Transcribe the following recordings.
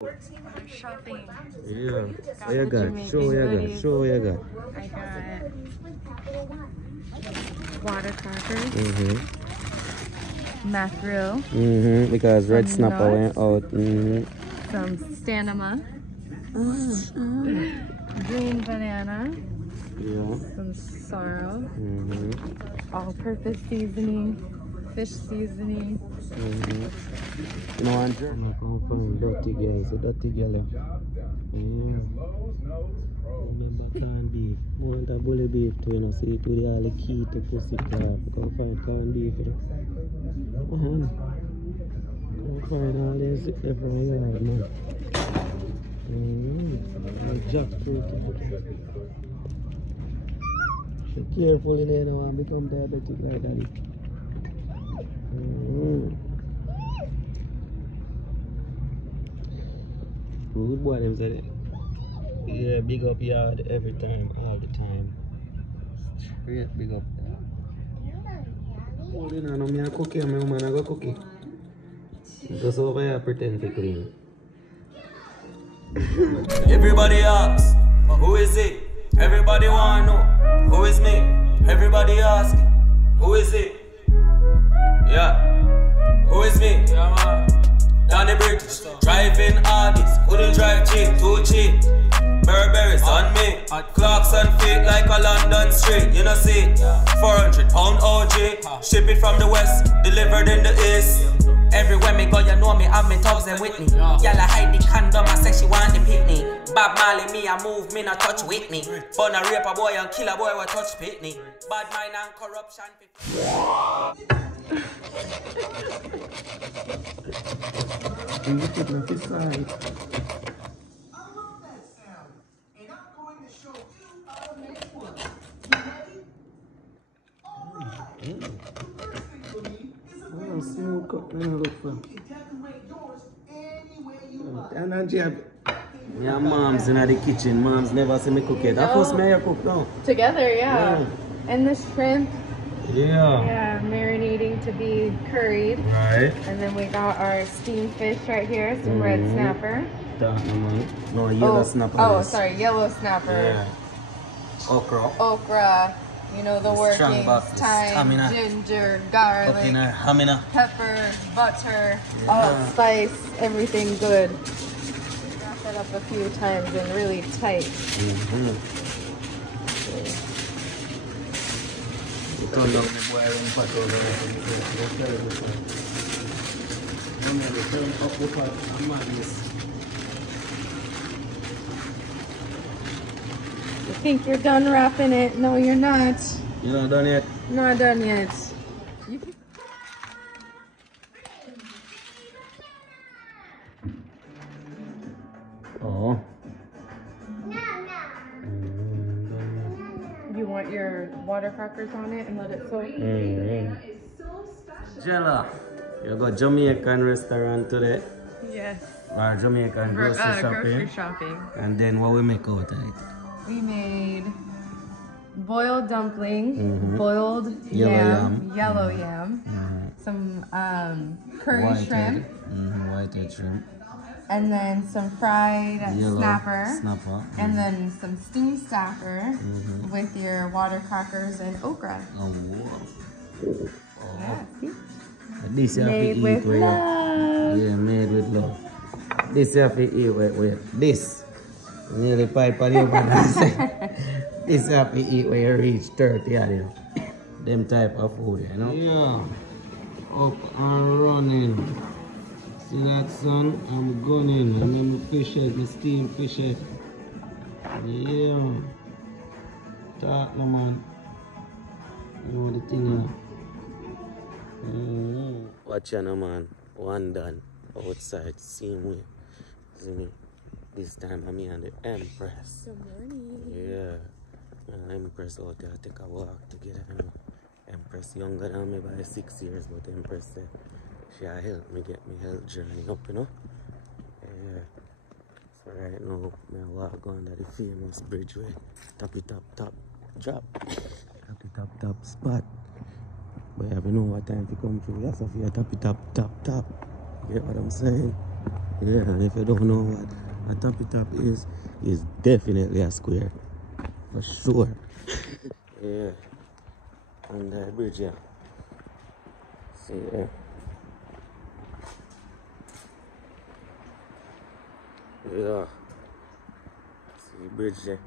Shopping. Yeah. What you got? Show what you got. Show what you got. I got water crackers. Mackerel. Because red snapper went out. Some stamina. Green banana. Yeah. Some sorrel. All-purpose seasoning. Fish seasoning. No answer. I'm gonna find dirty girl. So dirty girl. Remember corned beef. I want a bully beef too, you know. See it with all the key to pussy club. Go find corned beef. Go find all this every yard, man. Jackfruit. Be careful in there now and become diabetic like that. Good boy, them said it. Yeah, big up yard every time, all the time. Straight big up yard. Hold on, I'm going to cook it, my woman, I go cook it. Just over here, pretend to clean. Everybody asks, who is it? Everybody want to know, who is me? Everybody asking, who is it? Yeah, who is me? Yeah, man. Down the bridge, driving artists, couldn't drive cheap, too cheap. Burberry's on me, clocks on feet like a London street, you know see. 400 pound OG, ship it from the west, delivered in the east. Everywhere me go, you know me, have me thousand with me. Y'all hide the condom, I say she want the picnic. Bob Marley, me I move, me not touch Whitney. Burn a rape a boy and kill a boy, we touch Pitney. Bad mind and corruption. You put my fist side. I love that sound, and I'm going to show you our next one. You ready? Alright. The first thing for me is a very Small cup, I look for. You can decorate yours any way you like. And Jab. Yeah, mom's in the kitchen. Mom's never see me cook it. That first me I cook now. Together, yeah. And the shrimp. Yeah. Yeah, marinating to be curried. Right. And then we got our steamed fish right here, some red snapper. No, yellow snapper. Oh, sorry, yellow snapper. Yeah. Okra. Okra, you know the workings, thyme, stamina. ginger, garlic, pepper, butter, allspice, everything good. Wrap it up a few times and really tight. Turn down the boiling pot over there. Turn up the pot and madness. You think you're done wrapping it? No, you're not. You're not done yet? Not done yet. Oh. You want your water crackers on it and let it soak? Jella, you got Jamaican restaurant today? Yes. Or Jamaican grocery shopping. And then what we make out of it? We made boiled dumpling, boiled yellow yam, some curry shrimp, whitehead shrimp, and then some fried snapper, and then then some steamed snapper with your water crackers and okra. oh, wow. Yeah, see? This you have to eat with love. Yeah, made with love. This you have to eat with this. Nearly pipe on you. This you have to eat when you reach 30, you know. Them type of food, you know? Yeah. Up and running. See that, son? I'm gunning. And then my fish head, my steamed fish head. Yeah. Talk no man. You know the thing, yeah. Watch ya no man. One done. Outside, same way. See me? This time I'm here on the Empress. Good morning. Yeah. Empress out there take a walk together, you know. Empress younger than me by 6 years, but Empress said she'll help me get my health journey up, you know. Yeah. So right now, I walk under the famous bridgeway. Tappy top drop. Tappy top spot. But you have to know what time to come through. That's if you tappy top. You get what I'm saying? Yeah, and if you don't know what a toppy top is definitely a square. For sure. Yeah. And the bridge, yeah. See there. Yeah. See bridge there.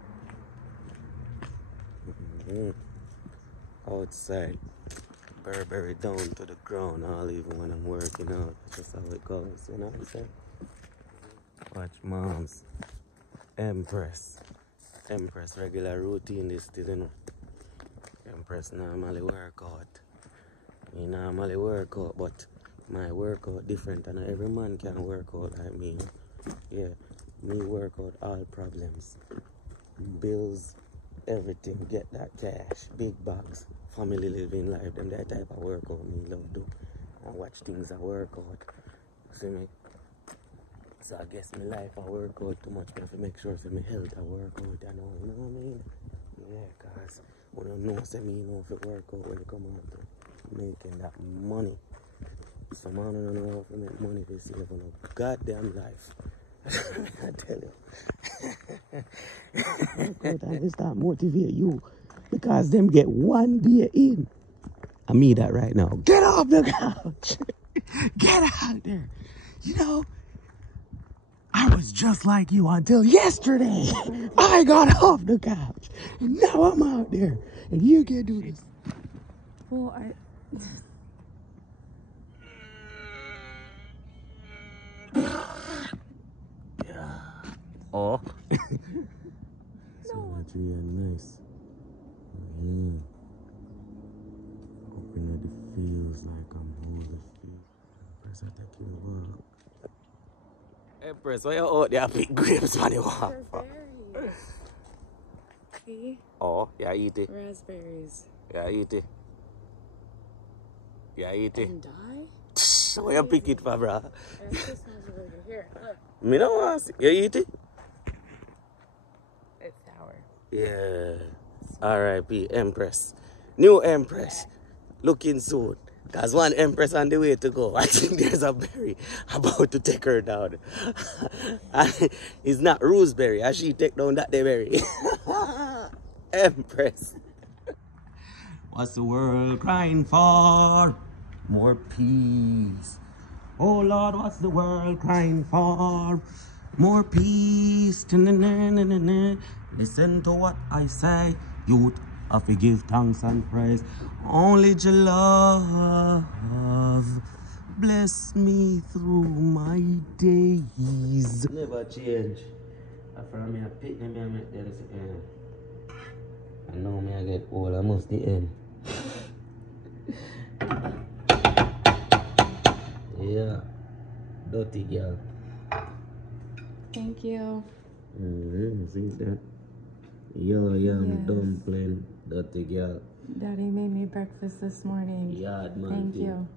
Outside. Burberry down to the ground, all even when I'm working out. That's just how it goes, you know what I'm saying? Watch moms. Empress regular routine this didn't. Empress normally work out. Me normally work out, but my workout different and every man can work out like me. Yeah, me work out all problems. Bills, everything, get that cash, big bags, family living life, them that type of workout me love do. And watch things I work out. See me? So I guess my life I work out too much, but I have to make sure for my health I work out, you know what I mean? Yeah, cause when you know say me, you know if you work out when you come out to making that money. So man don't know how to make money to save on a goddamn life. I tell you. That is that motivate you. Because them get one day in. I mean that right now. Get off the couch. Get out there. You know, I was just like you until yesterday. I got off the couch. And now I'm out there. And you can do this. Well, Oh. So that's really nice. Hoping that it feels like I'm holding feet. Empress, I take you back. Empress, why you out there pick grapes when you walk? Raspberries. See? Oh, yeah, eat it. Raspberries. Yeah, eat it. Yeah, eat it. And die? So you pick it for, bro? This smells really good. Here, look. Me don't want to see. You eat it? It's sour. Yeah. R.I.P. Empress. New Empress. Looking soon. There's one Empress on the way to go. I think there's a berry about to take her down. And it's not Roseberry. As she take down that day berry. Empress. What's the world crying for? More peace. Oh Lord, what's the world crying for? More peace. Listen to what I say, youth. I forgive thanks and praise. Only your love bless me through my days. Never change. After me I pick them and make them end. And now me I get old, I must the end. Yeah. Dirty girl. Thank you. See that? Yellow yam dumpling, dirty girl. Daddy made me breakfast this morning. Yeah, man. Thank you.